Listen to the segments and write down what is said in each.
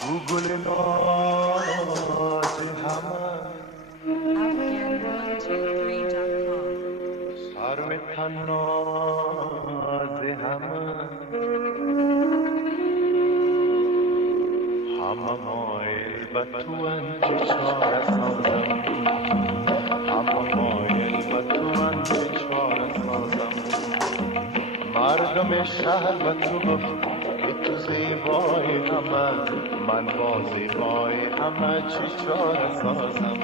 تو گل ناز همه Afghan123.com سرو تناز همه همه مایل به تو که چاره سازم همه مایل به تو که چاره سازم مردم شهر به تو گفت که تو زیبای همه من با زیبای همه چه چاره سازم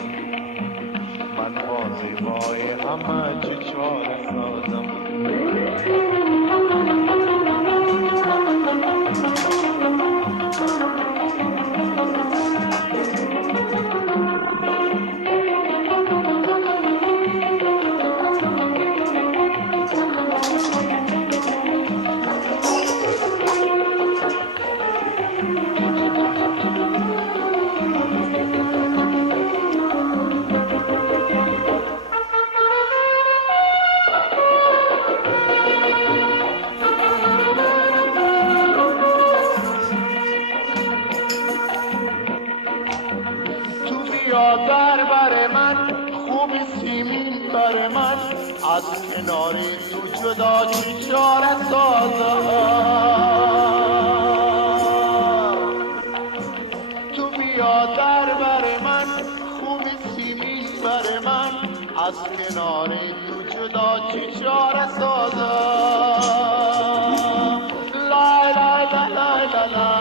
من با زیبای همه چه چاره سازم تو بیا در بر من خوب سیمین بر من از کنار تو جدا چه چاره سازم تو بیا در بر من خوب سیمین بر من از کنار تو جدا چه چاره سازم لا لا لا لا لا